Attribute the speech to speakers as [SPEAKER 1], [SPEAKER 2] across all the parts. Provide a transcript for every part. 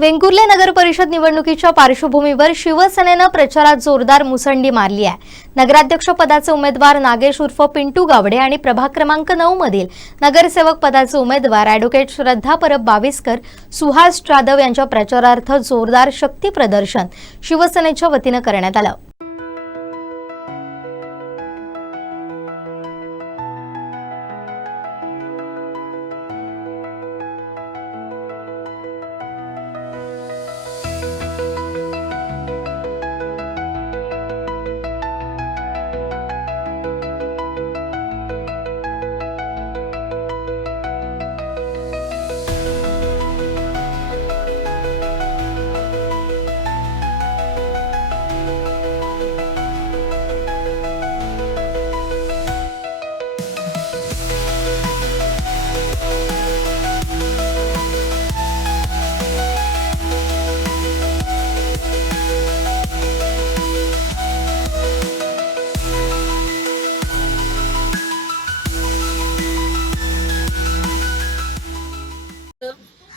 [SPEAKER 1] वेंगुर्ले नगर परिषद निवडणुकीच्या पार्श्वभूमीवर शिवसेनेनं प्रचारात जोरदार मुसंडी मारली आहे. नगराध्यक्ष पदाचे उमेदवार नागेश उर्फ पिंटू गावडे आणि प्रभाग क्रमांक नऊ मधील नगरसेवक पदाचे उमेदवार अॅडव्होकेट श्रद्धा परब बाविस्कर सुहास जाधव यांच्या प्रचारार्थ जोरदार शक्ती प्रदर्शन शिवसेनेच्या वतीनं करण्यात आलं.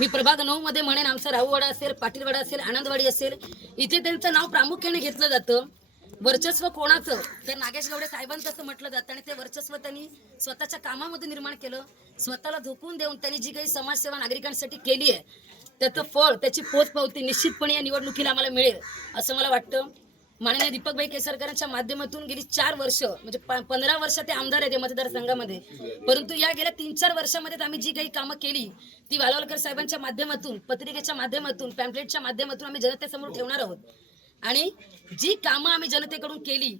[SPEAKER 2] मी प्रभाग नऊ मध्ये म्हणेन आमचा राहूवाडा असेल पाटीलवाडा असेल आनंदवाडी असेल इथे त्यांचं नाव प्रामुख्याने घेतलं जातं. वर्चस्व कोणाचं? तर नागेश गवडे साहेबांचं असं म्हटलं जातं आणि ते वर्चस्व त्यांनी स्वतःच्या कामामध्ये निर्माण केलं. स्वतःला झोकून देऊन त्यांनी जी काही समाजसेवा नागरिकांसाठी केली आहे त्याचं फळ त्याची पोचपावती निश्चितपणे या निवडणुकीला आम्हाला मिळेल असं मला वाटतं. माननीय दीपकभाई केसरकरांच्या माध्यमातून गेली चार वर्ष म्हणजे पंधरा वर्ष ते आमदार आहेत या मतदारसंघामध्ये. परंतु या गेल्या तीन चार वर्षामध्ये आम्ही जी काही कामं केली ती वालावलकर साहेबांच्या माध्यमातून पत्रिकेच्या माध्यमातून पॅम्पलेटच्या माध्यमातून आम्ही जनतेसमोर ठेवणार आहोत. आणि जी कामं आम्ही जनतेकडून केली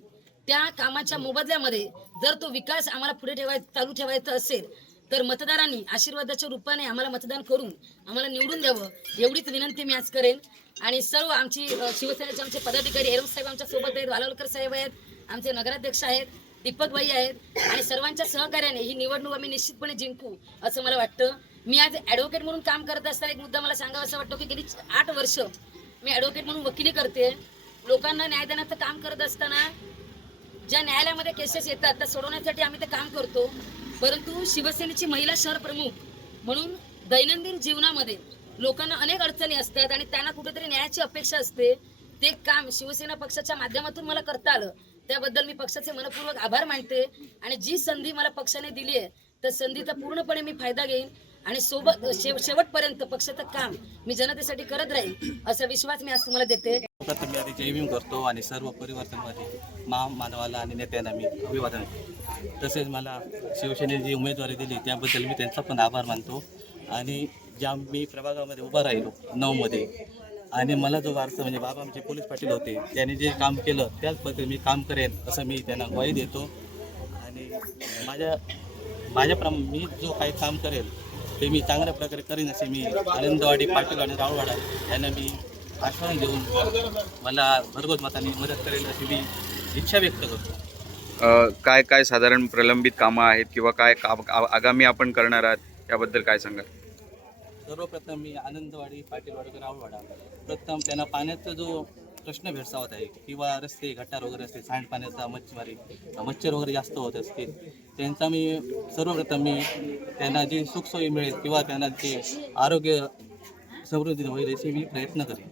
[SPEAKER 2] त्या कामाच्या मोबदल्यामध्ये जर तो विकास आम्हाला पुढे ठेवाय चालू ठेवायचा असेल तर मतदारांनी आशीर्वादाच्या रूपाने आम्हाला मतदान करून आम्हाला निवडून द्यावं एवढीच विनंती मी आज करेन. आणि सर्व आमची शिवसेनेचे आमचे पदाधिकारी एरम साहेब आमच्यासोबत आहेत वालावलकर साहेब आहेत आमचे नगराध्यक्ष आहेत दीपकबाई आहेत आणि सर्वांच्या सहकार्याने ही निवडणूक आम्ही निश्चितपणे जिंकू असं मला वाटतं. मी आज ॲडव्होकेट म्हणून काम करत असताना एक मुद्दा मला सांगावा असं वाटतो की गेली आठ वर्ष मी ॲडव्होकेट म्हणून वकिली करते लोकांना न्याय देण्याचं काम करत असताना ज्या न्यायालयामध्ये केसेस येतात त्या सोडवण्यासाठी आम्ही ते काम करतो. परंतु शिवसेनेची महिला शहर प्रमुख म्हणून दैनंदिन जीवनामध्ये लोकांना अनेक अडचणी असतात आणि त्यांना कुठेतरी न्यायाची अपेक्षा असते. ते काम शिवसेना पक्षाच्या माध्यमातून मला करता आलं. त्याबद्दल मी पक्षाचे मनपूर्वक आभार मानते आणि जी संधी मला पक्षाने दिली आहे त्या संधीचा पूर्णपणे मी फायदा घेईन आणि सोबत शेव शेवटपर्यंत पक्षाचं काम मी जनतेसाठी करत राहील असा विश्वास मी आज तुम्हाला देते.
[SPEAKER 3] प्रथम मी आधी जय भीम करतो आणि सर्व परिवर्तनवादी महामानवाला आणि नेत्यांना मी अभिवादन करतो. तसेच मला शिवसेनेने जी उमेदवारी दिली त्याबद्दल मी त्यांचा पण आभार मानतो. आणि ज्या मी प्रभागामध्ये उभा राहिलो नऊमध्ये आणि मला जो वारसा म्हणजे बाबा आमचे पोलीस पाटील होते त्यांनी जे काम केलं त्याच पद्धतीने मी काम करेन असं मी त्यांना ग्वाही देतो. आणि माझ्या माझ्याप्रम मी जो काही काम करेल ते मी चांगल्या प्रकारे करेन असे मी आनंदवाडी पाटील आणि राववाडा यांना मी आश्वासन देऊन मला भरघोस मताने मदत करेल अशी मी इच्छा व्यक्त करतो.
[SPEAKER 4] अ, काय काय साधारण प्रलंबित कामं आहेत किंवा काय काम आ- आगामी आपण करणार आहात याबद्दल काय सांगाल?
[SPEAKER 3] सर्वप्रथम मी आनंदवाडी पाटीलवाडी रावळवाडा प्रथम त्यांना पाण्याचा जो प्रश्न भेडसावत आहे किंवा रस्ते गटार वगैरे असते सांडपाण्याचा मच्छीमारी मच्छर वगैरे जास्त होत असतील त्यांचा मी सर्वप्रथम मी त्यांना जी सुखसोयी मिळेल किंवा त्यांना जे आरोग्य समृद्धी होईल याचे मी प्रयत्न करेन.